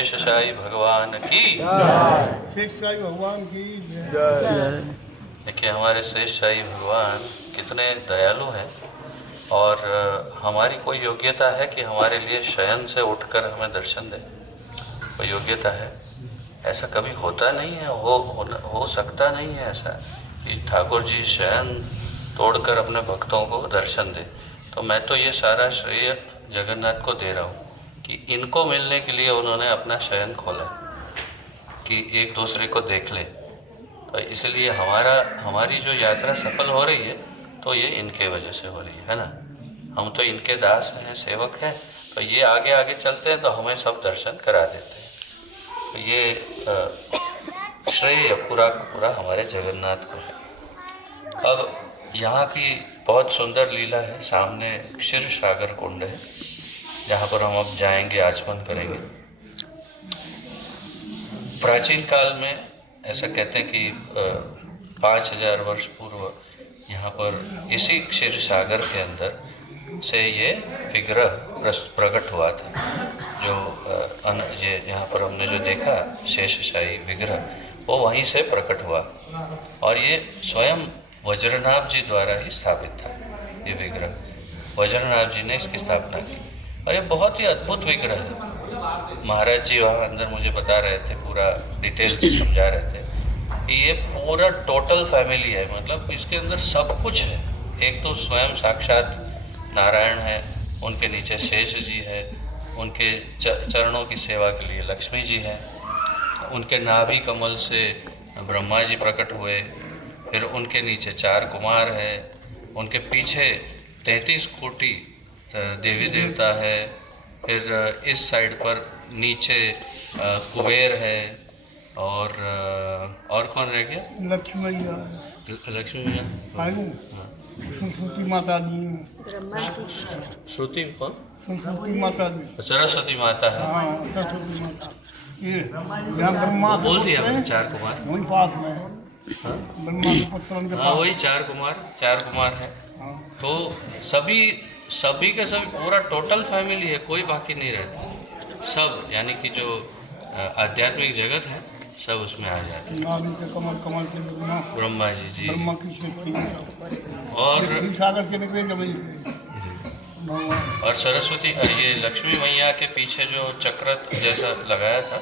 शेषशाही भगवान की शेषशाही भगवान की जय। देखिए हमारे शेषशाही भगवान कितने दयालु हैं और हमारी कोई योग्यता है कि हमारे लिए शयन से उठकर हमें दर्शन दे? कोई योग्यता है? ऐसा कभी होता नहीं है, हो सकता नहीं है ऐसा कि ठाकुर जी शयन तोड़कर अपने भक्तों को दर्शन दे। तो मैं तो ये सारा श्रेय जगन्नाथ को दे रहा हूँ कि इनको मिलने के लिए उन्होंने अपना शयन खोला कि एक दूसरे को देख ले। तो इसलिए हमारी जो यात्रा सफल हो रही है तो ये इनके वजह से हो रही है ना। हम तो इनके दास हैं, सेवक हैं, तो ये आगे आगे चलते हैं तो हमें सब दर्शन करा देते हैं। तो ये श्रेय पूरा का पूरा हमारे जगन्नाथ को है। अब यहाँ की बहुत सुंदर लीला है, सामने क्षीर सागर कुंड है जहाँ पर हम अब जाएंगे, आचमन करेंगे। प्राचीन काल में ऐसा कहते हैं कि 5000 वर्ष पूर्व यहाँ पर इसी क्षीर सागर के अंदर से ये विग्रह प्रकट हुआ था। जो ये यहाँ पर हमने जो देखा शेषशाही विग्रह, वो वहीं से प्रकट हुआ और ये स्वयं वज्रनाभ जी द्वारा ही स्थापित था। ये विग्रह वज्रनाभ जी ने इसकी स्थापना की और ये बहुत ही अद्भुत विग्रह है। महाराज जी वहाँ अंदर मुझे बता रहे थे, पूरा डिटेल समझा रहे थे कि ये पूरा टोटल फैमिली है, मतलब इसके अंदर सब कुछ है। एक तो स्वयं साक्षात नारायण है, उनके नीचे शेष जी है, उनके चरणों की सेवा के लिए लक्ष्मी जी है, उनके नाभि कमल से ब्रह्मा जी प्रकट हुए, फिर उनके नीचे 4 कुमार है, उनके पीछे 33 कोटि देवी देवता है, फिर इस साइड पर नीचे कुबेर है और कौन रह गया? लक्ष्मी मैया है। लक्ष्मी मैया, सरस्वती माता जी, श्रुति कौन? सरस्वती माता जी, सरस्वती माता है। हाँ सरस्वती माता। ये यहाँ ब्रह्मा वो बोल दिया मैंने 4 कुमार। वही पास में है, हाँ ब्रह्मा के पुत्र उनके हाँ, पास। वही 4 कुमार है। हाँ। तो सभी के सभी पूरा टोटल फैमिली है, कोई बाकी नहीं रहता। सब यानी कि जो आध्यात्मिक जगत है सब उसमें आ जाते हैं। नाभि से कमल से ब्रह्मा जी ब्रह्मा की सृष्टि और क्षीर सागर से निकले जमीन से भगवान। और सरस्वती, ये लक्ष्मी मैया के पीछे जो चक्र जैसा लगाया था,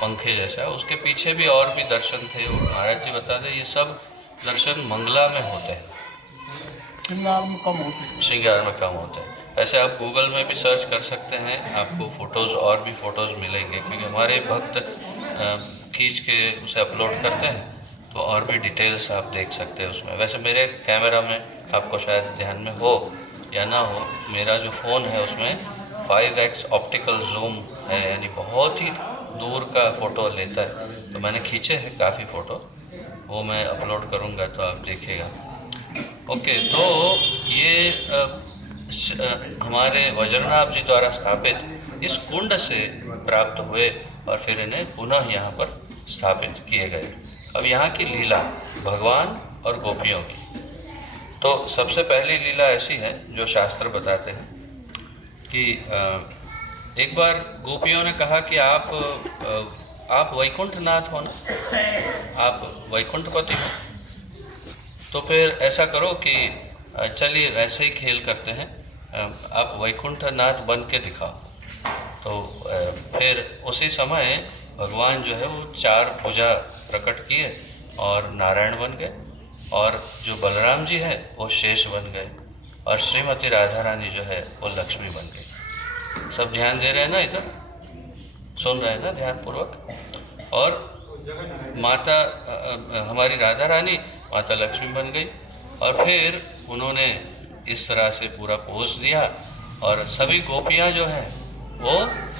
पंखे जैसा, उसके पीछे भी और भी दर्शन थे। वो महाराज जी बता दें, ये सब दर्शन मंगला में होते हैं, श्रृंगार में कम होते हैं। श्रृंगार में कम होते हैं। ऐसे आप गूगल में भी सर्च कर सकते हैं, आपको फ़ोटोज़ और भी फ़ोटोज़ मिलेंगे, क्योंकि हमारे भक्त खींच के उसे अपलोड करते हैं तो और भी डिटेल्स आप देख सकते हैं उसमें। वैसे मेरे कैमरा में आपको शायद ध्यान में हो या ना हो, मेरा जो फ़ोन है उसमें 5x ऑप्टिकल जूम है, यानी बहुत ही दूर का फ़ोटो लेता है। तो मैंने खींचे हैं काफ़ी फ़ोटो, वो मैं अपलोड करूँगा तो आप देखिएगा। ओके, तो ये हमारे वज्रनाभ जी द्वारा स्थापित इस कुंड से प्राप्त हुए और फिर इन्हें पुनः यहाँ पर स्थापित किए गए। अब यहाँ की लीला भगवान और गोपियों की, तो सबसे पहली लीला ऐसी है जो शास्त्र बताते हैं कि एक बार गोपियों ने कहा कि आप वैकुंठनाथ हो ना, आप वैकुंठपति हो, तो फिर ऐसा करो कि चलिए ऐसे ही खेल करते हैं, आप वैकुंठनाथ बन के दिखाओ। तो फिर उसी समय भगवान जो है वो 4 भुजा प्रकट किए और नारायण बन गए, और जो बलराम जी है वो शेष बन गए, और श्रीमती राधा रानी जो है वो लक्ष्मी बन गई। सब ध्यान दे रहे हैं ना, इधर सुन रहे हैं ना ध्यानपूर्वक। और माता हमारी राधा रानी माता लक्ष्मी बन गई, और फिर उन्होंने इस तरह से पूरा पोज दिया और सभी गोपियाँ जो हैं वो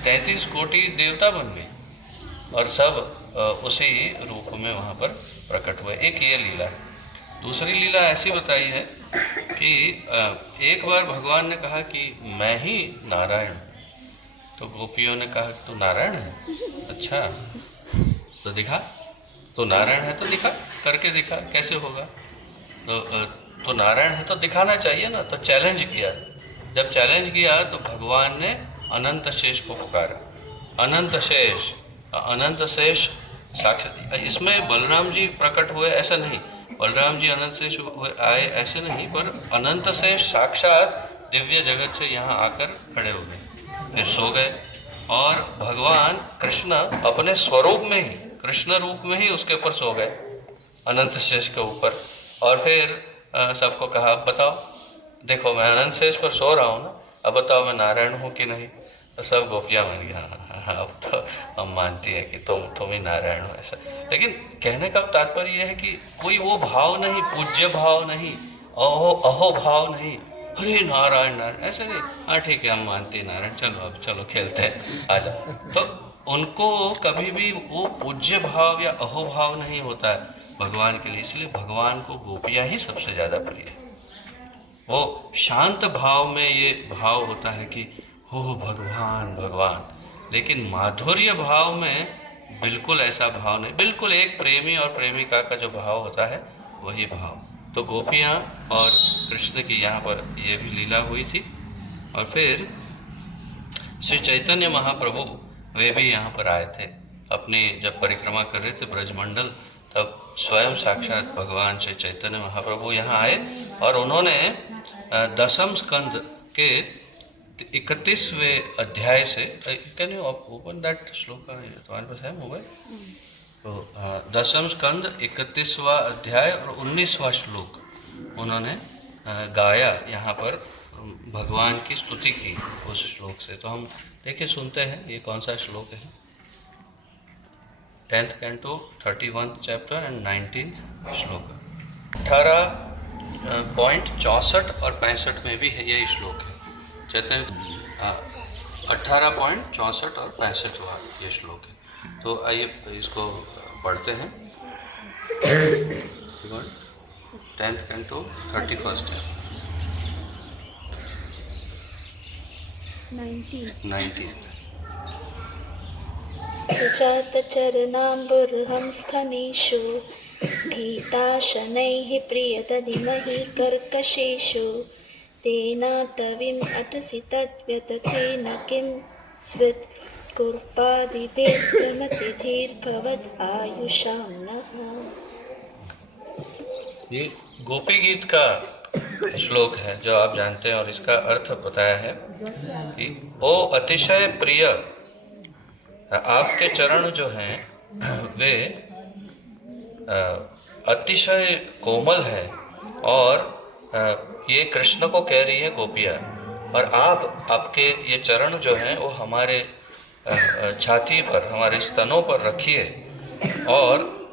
33 कोटि देवता बन गई और सब उसी रूप में वहाँ पर प्रकट हुए। एक ये लीला है। दूसरी लीला ऐसी बताई है कि एक बार भगवान ने कहा कि मैं ही नारायण। तो गोपियों ने कहा कि तू नारायण है? अच्छा तो दिखा, तो नारायण है तो दिखा, करके दिखा, कैसे होगा? तो नारायण है तो दिखाना चाहिए ना। तो चैलेंज किया। जब चैलेंज किया तो भगवान ने अनंत शेष को पुकारा अनंत शेष, अनंत शेष साक्षात, इसमें बलराम जी प्रकट हुए ऐसा नहीं, बलराम जी अनंत शेष आए ऐसे नहीं, पर अनंत शेष साक्षात दिव्य जगत से यहाँ आकर खड़े हो गए, फिर सो गए। और भगवान कृष्ण अपने स्वरूप में ही, कृष्ण रूप में ही उसके ऊपर सो गए, अनंत शेष के ऊपर। और फिर सबको कहा, अब बताओ, देखो मैं अनंत शेष पर सो रहा हूँ ना, अब बताओ मैं नारायण हूँ कि नहीं। तो सब गोपियाँ मान गया, हाँ अब तो हम मानती है कि तुम ही नारायण हो ऐसा। लेकिन कहने का तात्पर्य यह है कि कोई वो भाव नहीं, पूज्य भाव नहीं, अहो भाव नहीं, अरे नारायण नारायण ऐसे नहीं, हाँ ठीक है हम मानते हैं नारायण, चलो अब चलो खेलते हैं आ जाओ। तो उनको कभी भी वो पूज्य भाव या अहो भाव नहीं होता है भगवान के लिए, इसलिए भगवान को गोपियाँ ही सबसे ज़्यादा प्रिय है। वो शांत भाव में ये भाव होता है कि हो भगवान भगवान, लेकिन माधुर्य भाव में बिल्कुल ऐसा भाव नहीं, बिल्कुल एक प्रेमी और प्रेमिका का जो भाव होता है वही भाव। तो गोपियाँ और कृष्ण की यहाँ पर ये भी लीला हुई थी। और फिर श्री चैतन्य महाप्रभु वे भी यहाँ पर आए थे, अपनी जब परिक्रमा कर रहे थे ब्रजमंडल, तब स्वयं साक्षात भगवान श्री चैतन्य महाप्रभु यहाँ आए और उन्होंने दसम स्कंद के 31वें अध्याय से, कैन यू ओपन दैट श्लोक, तुम्हारे पास है मोबाइल? तो दसम स्कंद 31वां अध्याय और 19वां श्लोक उन्होंने गाया यहाँ पर, भगवान की स्तुति की उस श्लोक से। तो हम देखिए सुनते हैं ये कौन सा श्लोक है। 10th canto 31th chapter and 19th श्लोक। 18.64 और 65 में भी है यही श्लोक है। चैतन्य 18.64 और 65वां ये श्लोक है। तो आइए इसको पढ़ते हैं। 10th कैंटो 31st है 19th। सुजातचरणाम्बुर्हंस्थनेषु भीताशनैः प्रियतधिमहि कर्कशेषु तेनाटवीम् अटसि तद्व्यततेन किं स्वित् कुर्पादिभेद्गमतिथिर्भवद् आयुषां नः। ये गोपी गीत का श्लोक है जो आप जानते हैं, और इसका अर्थ बताया है कि ओ अतिशय प्रिय, आपके चरण जो हैं वे अतिशय कोमल है, और ये कृष्ण को कह रही है गोपियाँ, और आपके ये चरण जो हैं वो हमारे छाती पर, हमारे स्तनों पर रखिए, और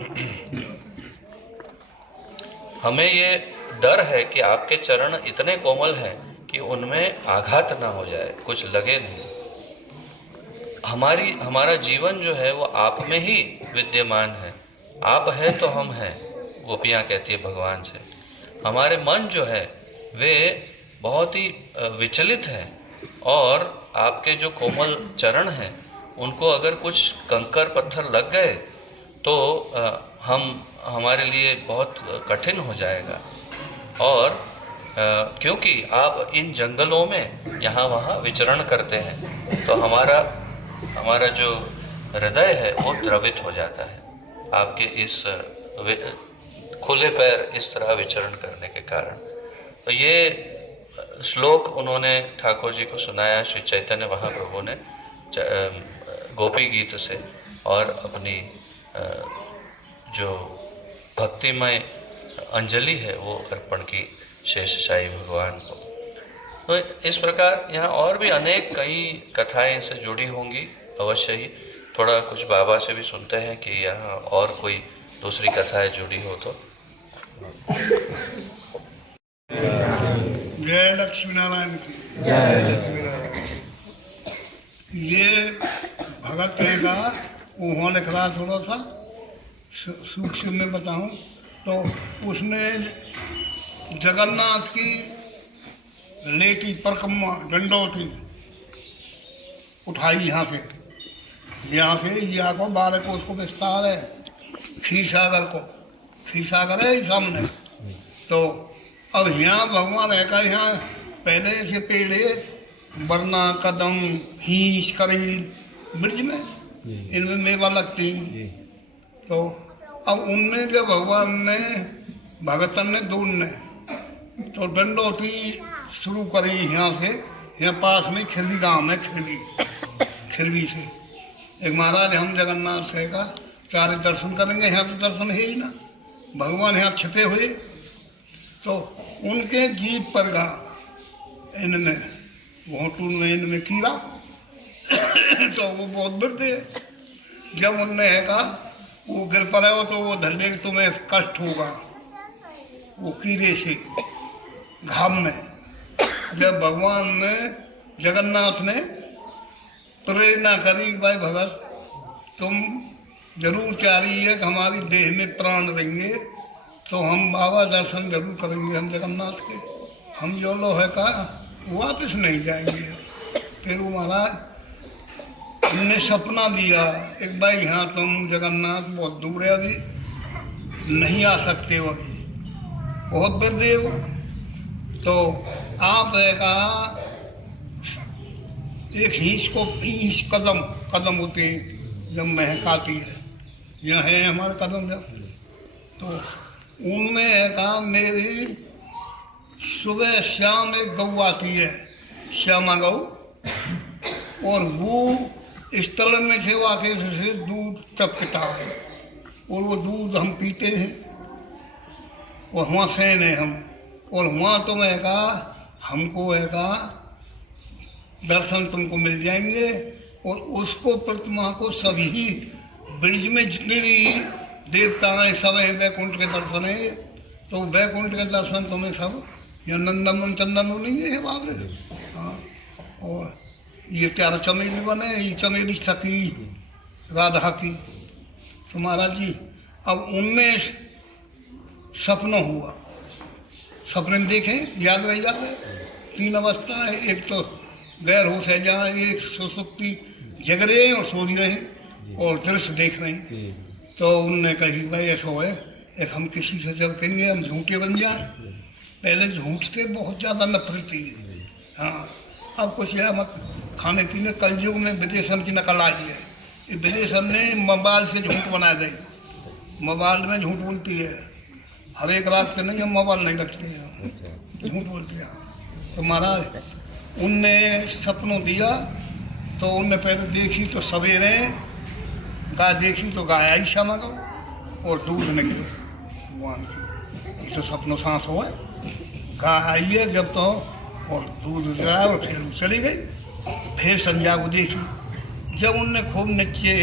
हमें ये डर है कि आपके चरण इतने कोमल हैं कि उनमें आघात ना हो जाए, कुछ लगे नहीं। हमारा जीवन जो है वो आप में ही विद्यमान है, आप है तो हम हैं, गोपियाँ कहती है भगवान से। हमारे मन जो है वे बहुत ही विचलित हैं, और आपके जो कोमल चरण हैं उनको अगर कुछ कंकर पत्थर लग गए तो हमारे लिए बहुत कठिन हो जाएगा। और क्योंकि आप इन जंगलों में यहाँ वहाँ विचरण करते हैं, तो हमारा जो हृदय है वो द्रवित हो जाता है आपके इस खुले पैर इस तरह विचरण करने के कारण। तो ये श्लोक उन्होंने ठाकुर जी को सुनाया श्री चैतन्य महाप्रभु ने गोपी गीत से, और अपनी जो भक्तिमय अंजलि है वो अर्पण की शेषशाही भगवान को। तो इस प्रकार यहाँ और भी अनेक कई कथाएं इससे जुड़ी होंगी अवश्य ही। थोड़ा कुछ बाबा से भी सुनते हैं कि यहाँ और कोई दूसरी कथाएं जुड़ी हो तो। जय लक्ष्मी नारायण की जय। ये भगत ने कहा, उन्होंने लिख रहा थोड़ा सा सूक्ष्म में बताऊं तो उसने जगन्नाथ की लेटी परिक्रमा डंडोती उठाई यहाँ से यहाँ को 12 को उसको विस्तार है, क्षीरसागर है सामने। तो अब यहाँ भगवान है का यहाँ पहले से पेड़े वरना कदम हीस करी ब्रिज में, इनमें मेवा लगती हैं। जी तो अब उनने जब भगवान ने भगतन ने ढूंढने तो डंडोती शुरू करी यहाँ से, यहाँ पास में खिरवी गांव है, खिरवी से एक महाराज हम जगन्नाथ है का सारे दर्शन करेंगे, यहाँ तो दर्शन है ही ना, भगवान यहाँ छिपे हुए। तो उनके जीभ पर गा इनमें घोटून में इनमें कीड़ा तो वो बहुत वृद्ध है। जब उनने है कहा वो गिर पड़े हो तो वो धल्ले तुम्हें कष्ट होगा, वो कीड़े से घाम में। जब भगवान ने जगन्नाथ ने प्रेरणा करी भाई भगत तुम जरूर चाह रही है कि हमारी देह में प्राण रहेंगे तो हम बाबा दर्शन जरूर करेंगे हम जगन्नाथ के, हम जो लो है का वापस नहीं जाएंगे। फिर वो महाराज हमने सपना दिया एक भाई यहाँ तुम जगन्नाथ बहुत दूर है, अभी नहीं आ सकते हो, अभी बहुत वृद्ध है वो। तो आप कहा एक हींच कदम होते हैं जब महकाती है, यह है हमारे कदम जब, तो उनमें है कहा मेरी सुबह शाम एक गऊ आती है, श्यामा गऊ, और वो इस तलन में से वाकई से दूध टपकता है और वो दूध हम पीते हैं और वहाँ सहन है हम, और वहाँ तो मैं कहा हमको है कहा दर्शन तुमको मिल जाएंगे। और उसको प्रतिमा को सभी ब्रिज में जितने भी देवता हैं सब हैं, वैकुंठ के दर्शन है, तो वैकुंठ के दर्शन तुम्हें सब ये नंदन चंदन नहीं है बाप रे। हाँ, और ये 11 चमेली बने, ये चमेली सखी राधा की। तो महाराज जी अब उनमें सपना हुआ, सपने देखे याद रह जाए। 3 अवस्था है, एक तो गैर होश है जहाँ, एक सुसुप्ति जग रहे हैं और सो रहे हैं और दृश्य देख रहे हैं। तो उनने कही भाई ऐसा है एक हम किसी से जब कहेंगे हम झूठे बन जाए, पहले झूठ से बहुत ज़्यादा नफरत थी। हाँ, अब कुछ यह मत खाने पीने कलयुग में विदेशन की नकल आई है, ये विदेशन ने मोबाइल से झूठ बना दी, मोबाइल में झूठ बोलती है, हर एक रात के नहीं हम मोबाइल नहीं रखते हैं, झूठ बोलती है। तो महाराज उनने सपनों दिया, तो उनने पहले देखी तो सवेरे गाय देखी तो गाय आई श्यामा को और दूध निकले भगवान की, ये तो सपनों सांस हुआ, गाय आई है जब तो और दूध गया और फिर चली गई। फिर संध्या को देखी, जब उनने खूब नचे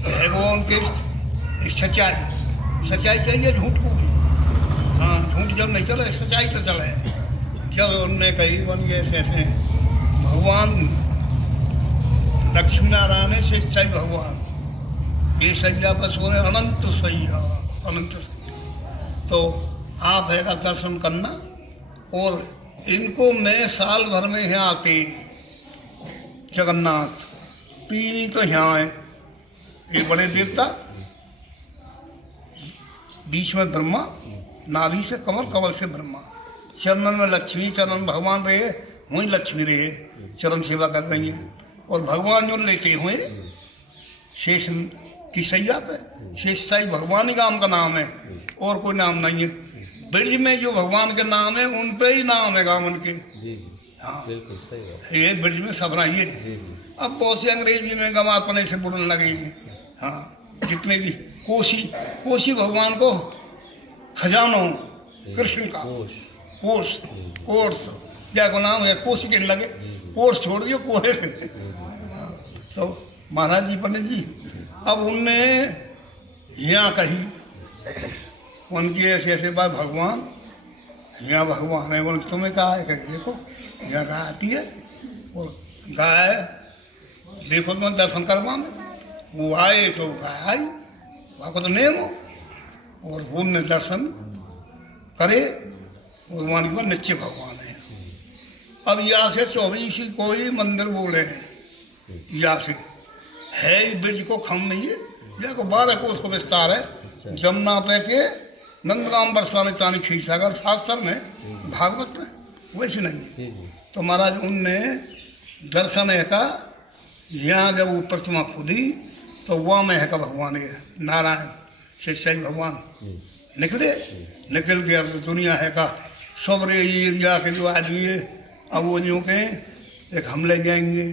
भगवान के सच्चाई चाहिए झूठ को, हाँ झूठ जब नहीं चले सच्चाई तो चले। जब उनने कही बन गए ऐसे भगवान लक्ष्मी नारायण से सच्चाई भगवान ये सैया बस हो रहे अनंत सैया, अनंत सैया। तो आप है का दर्शन करना, और इनको मैं साल भर में यहाँ आते जगन्नाथ तीन तो यहाँ है, ये बड़े देवता, बीच में ब्रह्मा, नाभि से कमल, कमल से ब्रह्मा, चरणन में लक्ष्मी, चरण भगवान रहे, वहीं लक्ष्मी रहे, चरण सेवा कर रही है। और भगवान जो लेते हुए शेष की सैया पे, शेष साई भगवान ही काम का नाम है और कोई नाम नहीं है। ब्रिज में जो भगवान के नाम है उन पे ही नाम है गाँव उनके। हाँ बिल्कुल सही बात। ये ब्रिज में सब रही है। अब बहुत से अंग्रेजी में गवापने से बुड़ने लगे हैं। हाँ, जितने भी कोसी भगवान को खजानो कृष्ण का कोर्स क्या को नाम है, कोसी कहने लगे, कोर्स छोड़ दियो कोहे से। तो महाराज जी पंडित जी अब उनने यहाँ कही उनकी ऐसे ऐसे बात भगवान यहाँ भगवान है, बोल तुम्हें कहा है कहीं देखो यहाँ गाय आती है और गाय देखो तुम्हें दर्शन करवा में, वो आए तो गाय आई, वहाँ को तो नेम हो, और वो ने दर्शन करे और वहाँ के बाद निश्चय भगवान है। अब यहाँ से 24 कोई मंदिर बोले हैं, यहाँ से है ब्रिज को खम नहीं है, यहाँ को 12 कोस को विस्तार है, जमुना पे के नंदगाम बरसाने तानी खींचागर शास्त्र में भागवत में वैसे नहीं। तो महाराज उनने दर्शन है का यहाँ जब वो प्रतिमा खुदी तो वहाँ में है का भगवान ये नारायण शिष्य भगवान निकल के अब दुनिया है का सब रे एरिया के जो आदमी है अब वो यूँ के एक हम ले जाएंगे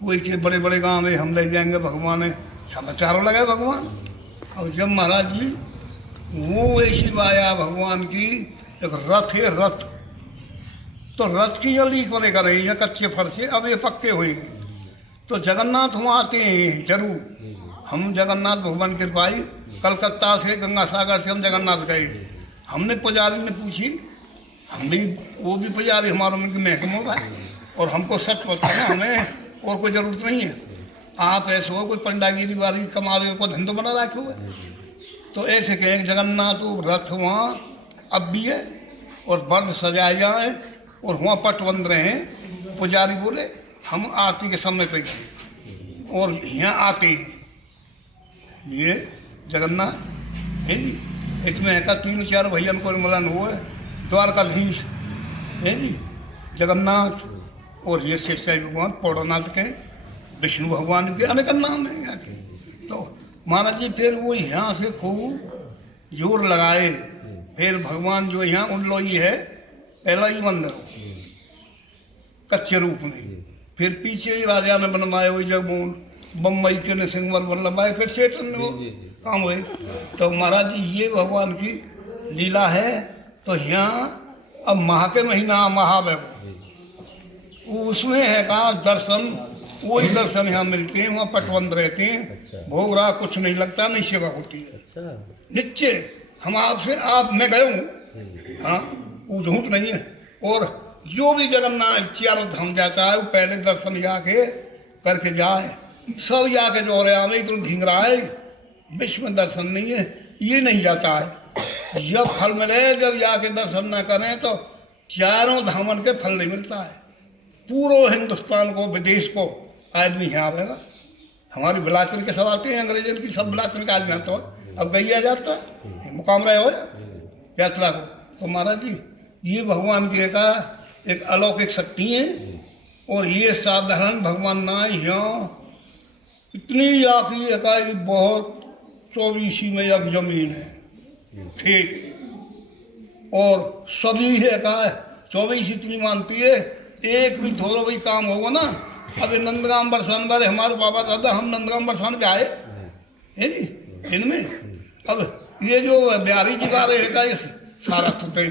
कोई के बड़े बड़े गांव में हम ले जाएंगे भगवान है समाचारों लगे भगवान। अब जब महाराज जी वो ऐसी माया भगवान की एक रथ है रथ, तो रथ की जल्दी बनेगा नहीं है कच्चे फर्शे, अब ये पक्के हुए हैं। तो जगन्नाथ वहाँ आते हैं जरूर। हम जगन्नाथ भगवान कृपाई कलकत्ता से गंगा सागर से हम जगन्नाथ गए। हमने पुजारी ने पूछी, हम भी वो भी पुजारी हमारा उनकी महकमा है और हमको सच बताया हमें और कोई ज़रूरत नहीं है। आप ऐसे हो कोई पंडागिरी वाली कमावे को धंधो बना रखे हुए, तो ऐसे कहें जगन्नाथ रथ वहाँ अब भी है और बर्द सजाए जाए और वहाँ पट बंद रहे हैं। पुजारी बोले हम आरती के समय पे और यहाँ आते हैं ये जगन्नाथ है जी। इसमें का 3-4 भैया को मिलन हुए द्वारकाधीश है जी, जगन्नाथ और ये शिव भगवान पौड़नाथ के विष्णु भगवान के अनेक नाम है यहाँ के। तो महाराज जी फिर वो यहाँ से खूब जोर लगाए, फिर भगवान जो यहाँ उल्लोई है पहला ही मंदिर कच्चे रूप में, फिर पीछे ही राजा ने बनवाए वही जगमोहन बम्बई के ने सिंगवर वल्लभाई फिर सेठन ने वो काम हुए। तो महाराज जी ये भगवान की लीला है। तो यहाँ अब माह के महीना महावैभव उसमें है कहा दर्शन, वही दर्शन यहाँ मिलते हैं, वहाँ पटबंद रहते हैं। भोग रहा कुछ नहीं लगता, नहीं सेवा होती है नीचे। हम आपसे आप मैं गए हूँ, हाँ वो झूठ नहीं है। और जो भी जगन्नाथ चारों धाम जाता है वो पहले दर्शन जाके करके जाए, सब जाके जो रहे आवे तो घिंग रहा है विश्व में दर्शन नहीं है, ये नहीं जाता है। जब फल मिले जब जाके दर्शन ना करें तो चारों धामन के फल नहीं मिलता है। पूरे हिंदुस्तान को विदेश को आदमी यहाँ आवेगा। हमारी बिलाचन के सब आते हैं, अंग्रेजन की सब बिलाचन का आदमी आता है। अब गैया जाता है मुकाम रहे हो यात्रा को। तो महाराज जी ये भगवान की एक अलौकिक शक्ति है। और ये साधारण भगवान ना यहाँ इतनी याकी एकाई बहुत 24 में एक जमीन है ठीक, और सभी है का 24 इतनी मानती है। एक भी थोड़ा भी काम होगा ना, अभी नंदगाम बरसान बारे हमारे बाबा दादा हम नंदगाम बरसान पे आए है जी इनमें। अब ये जो बिहारी जी गा रहे हैं सारा तुते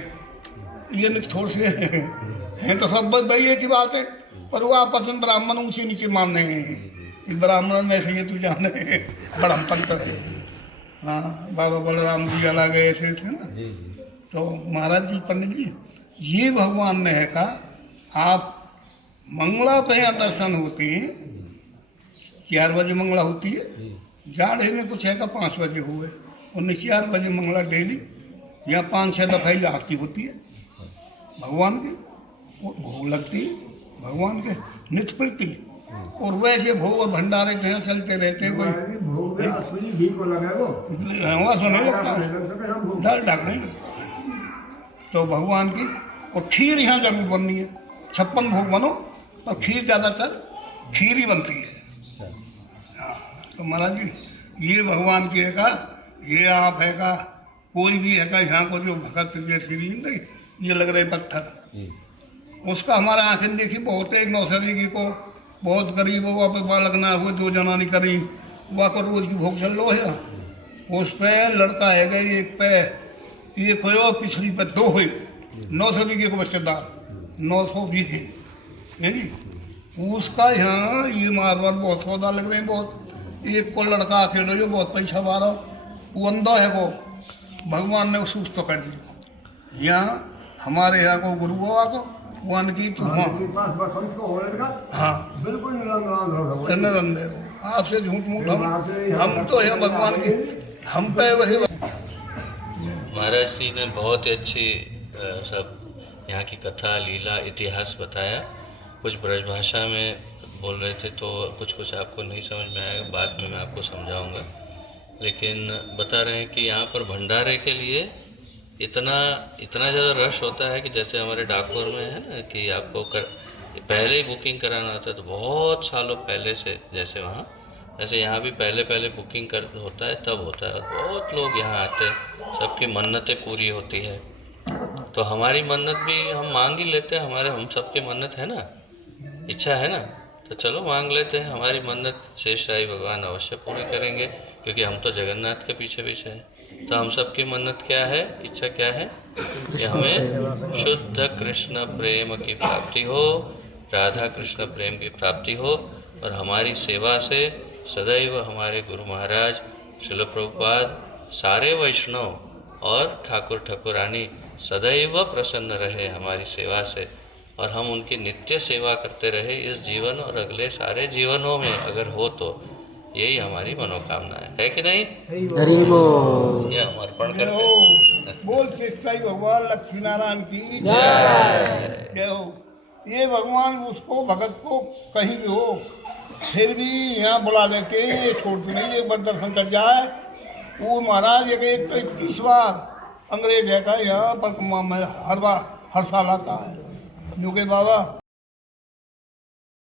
ये थोड़े से हैं तो सब भाई एक ही बात है, पर वो आपस में ब्राह्मण ऊंचे नीचे मान रहे हैं। ब्राह्मण में से ये तू जाने बड़ा पंत है। हाँ बाबा बलराम जी अलग ऐसे थे ना। तो महाराज जी पंडित जी ये भगवान ने है कहा आप मंगला पे यहाँ दर्शन होते हैं 4 बजे मंगला होती है, जाड़े में कुछ है का 5 बजे हुए और 4 बजे मंगला डेली यहाँ 5-6 दफा ही आरती होती है भगवान की, भोग लगती है भगवान के नित्य प्रति। और वैसे भोग और भंडारे के यहाँ चलते रहते हैं। कोई वहाँ से नहीं लगता, डर डाक नहीं लगता। तो भगवान की और खीर यहाँ जरूर बननी है। 56 भोग बनो और खीर ज़्यादातर खीर ही बनती है। हाँ तो महाराज जी ये भगवान की है का ये आप है का कोई भी है का यहाँ को जो भगत जैसी नहीं ये लग रहे पत्थर उसका हमारा आंखें देखी बहुत है। 9 की को बहुत गरीब हो वहाँ पे लगना हुए 2 जना नहीं करी वहाँ को रोज की भोग चल लो है। उस पे लड़का है गई एक पे एक हो पिछली पे 2 हुई 900 बीघे को बच्चेदार 920 है जी। उसका यहाँ ये मारवाड़ बहुत सौदा लग रहे हैं बहुत। एक को लड़का अकेले हो बहुत पैसा मारा वो अंधा है वो भगवान ने उसे तो कर दिया। यहाँ हमारे यहाँ को गुरु बाबा को वन की तो हाँ बिल्कुल निरंदे आपसे झूठ मूठ हम तो है भगवान की हम पे वही। महाराज जी ने बहुत ही अच्छी सब यहाँ की कथा लीला इतिहास बताया। कुछ ब्रजभाषा में बोल रहे थे तो कुछ आपको नहीं समझ में आएगा, बाद में मैं आपको समझाऊंगा। लेकिन बता रहे हैं कि यहाँ पर भंडारे के लिए इतना ज़्यादा रश होता है कि जैसे हमारे डाकोर में है ना कि आपको पहले ही बुकिंग कराना होता है तो बहुत सालों पहले से, जैसे वहाँ वैसे यहाँ भी पहले पहले बुकिंग कर होता है, तब होता है। बहुत लोग यहाँ आते हैं, सबकी मन्नतें पूरी होती है। तो हमारी मन्नत भी हम मांग ही लेते हैं, हमारे हम सबकी मन्नत है ना, इच्छा है ना, तो चलो मांग लेते हैं। हमारी मन्नत शेषशाही भगवान अवश्य पूरी करेंगे, क्योंकि हम तो जगन्नाथ के पीछे पीछे हैं। तो हम सबकी मन्नत क्या है, इच्छा क्या है कि हमें शुद्ध कृष्ण प्रेम की प्राप्ति हो, राधा कृष्ण प्रेम की प्राप्ति हो, और हमारी सेवा से सदैव हमारे गुरु महाराज श्रील प्रभुपाद, सारे वैष्णव और ठाकुर ठाकुरानी सदैव प्रसन्न रहे हमारी सेवा से, और हम उनकी नित्य सेवा करते रहे इस जीवन और अगले सारे जीवनों में अगर हो तो। यही हमारी मनोकामना है कि नहीं? हरि बोल। ये हम अर्पण जय करते हो। हैं। बोल शेषशाही भगवान लक्ष्मी नारायण की जय। जय हो। ये भगवान उसको भगत को कहीं भी हो फिर भी यहाँ बुला लेके छोड़ते नहीं, एक बार दर्शन कर जाए। वो महाराज एक 21 बार अंग्रेज है का यहाँ पर हर बार हर साल आता है, जो कि बाबा